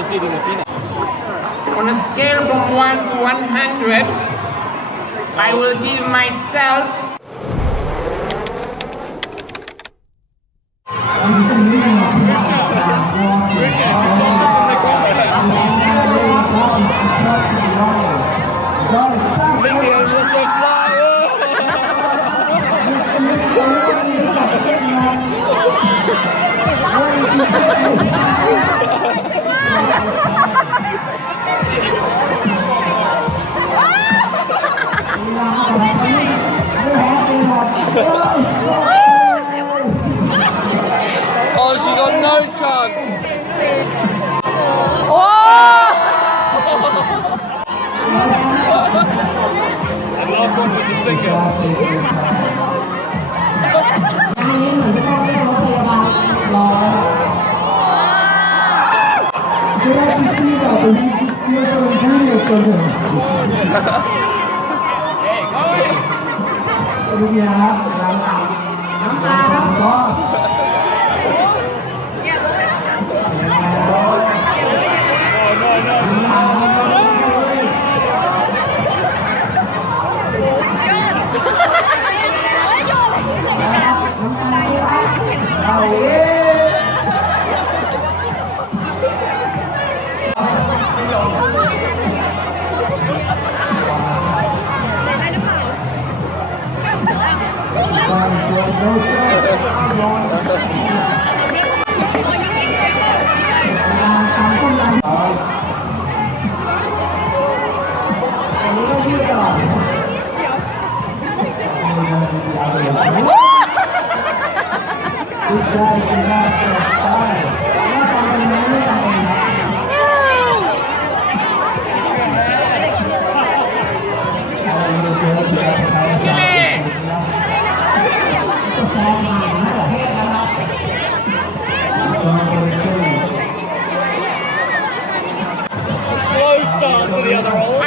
just eating the peanut. On a scale from 1 to 100, I will give myself Oh, she got no chance. Oh! And last one with the finger.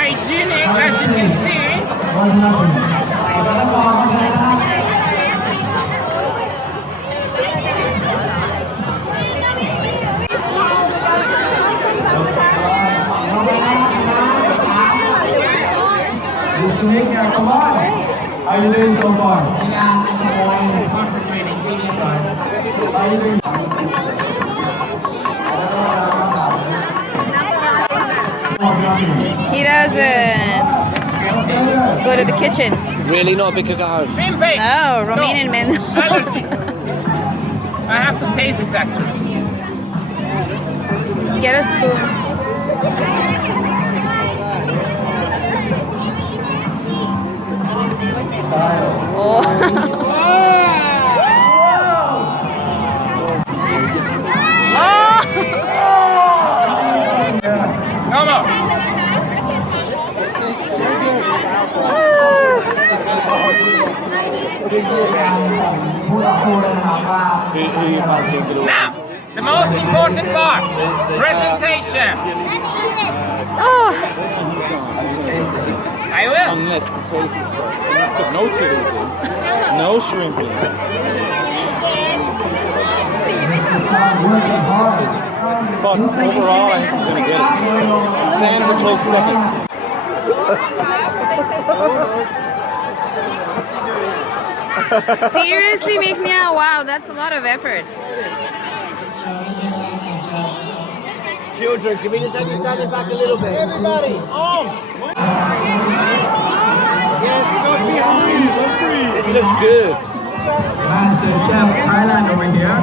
hygienic, as you can see. Come on! How are you doing so far? Concentrating. How are you doing? He doesn't go to the kitchen. Really not a big cook at home. Shrimp bake. No, Romanian men. Allergy. I have to taste this actually. Get a spoon. Oh. No more. Now, the most important part, presentation. I will. Unless the taste is right. Put no chilies in. No shrimp in. But overall, I think he's going to get it. Sam's a close second. Seriously, Miknia? Wow, that's a lot of effort. Children, can we just have you stand back a little bit? Everybody, on! Yes, go behind. This looks good. Master Chef Thailand over here.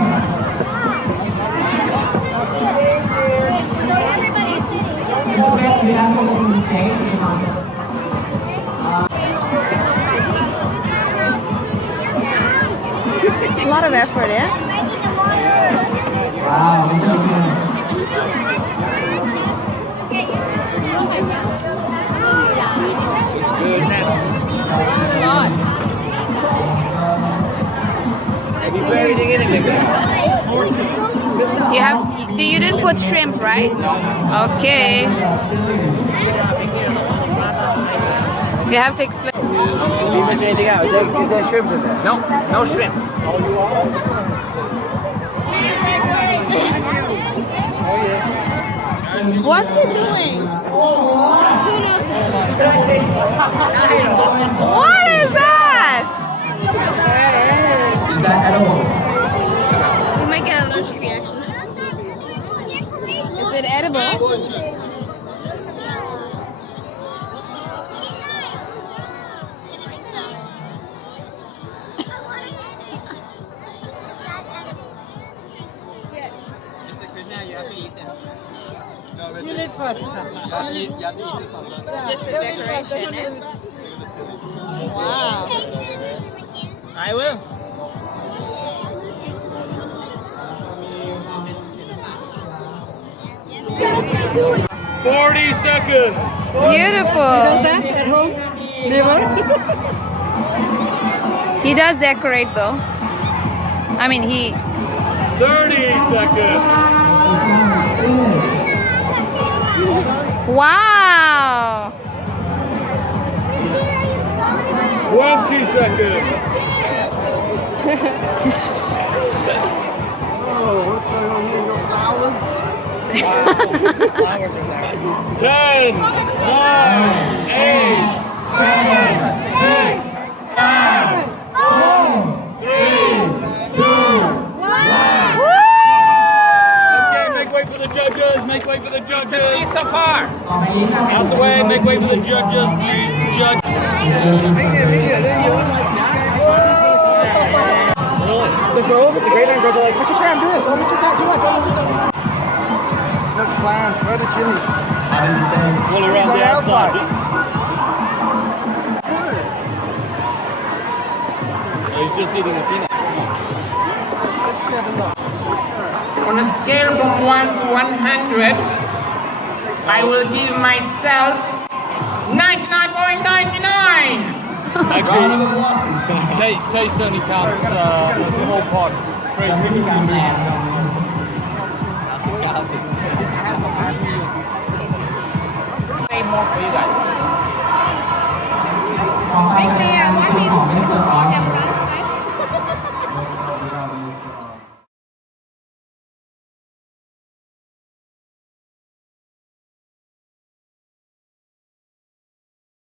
It's a lot of effort, yeah? Wow, this is good. It's good. A lot. Have you put everything in it, You didn't put shrimp, right? Okay. You have to explain. Did you miss anything out? Is there shrimp in there? No, no shrimp. What's he doing? What is that? Is that edible? We might get an allergic reaction. Is it edible? Yes. You did first. It's just a decoration, eh? Wow. I will. seconds. Beautiful. That at home? Never? He does decorate though. I mean, he. 30 seconds. Wow. 20 seconds. What's going on here? You got flowers? 10, 9, 8, 7, 6, 5, 4, 3, 2, 1. Okay, make way for the judges. Make way for the judges. Please so far. Out the way. Make way for the judges, please. Judge. The girls, the grade 9 girls are like, Mr. Cram, do this. Oh, Mr. Cram, do it. That's bland. Where are the chilies? All around the outside. He's just eating a peanut. On a scale from 1 to 100, I will give myself 99.99. Actually, taste only counts a small pot. Great. Say more for you guys.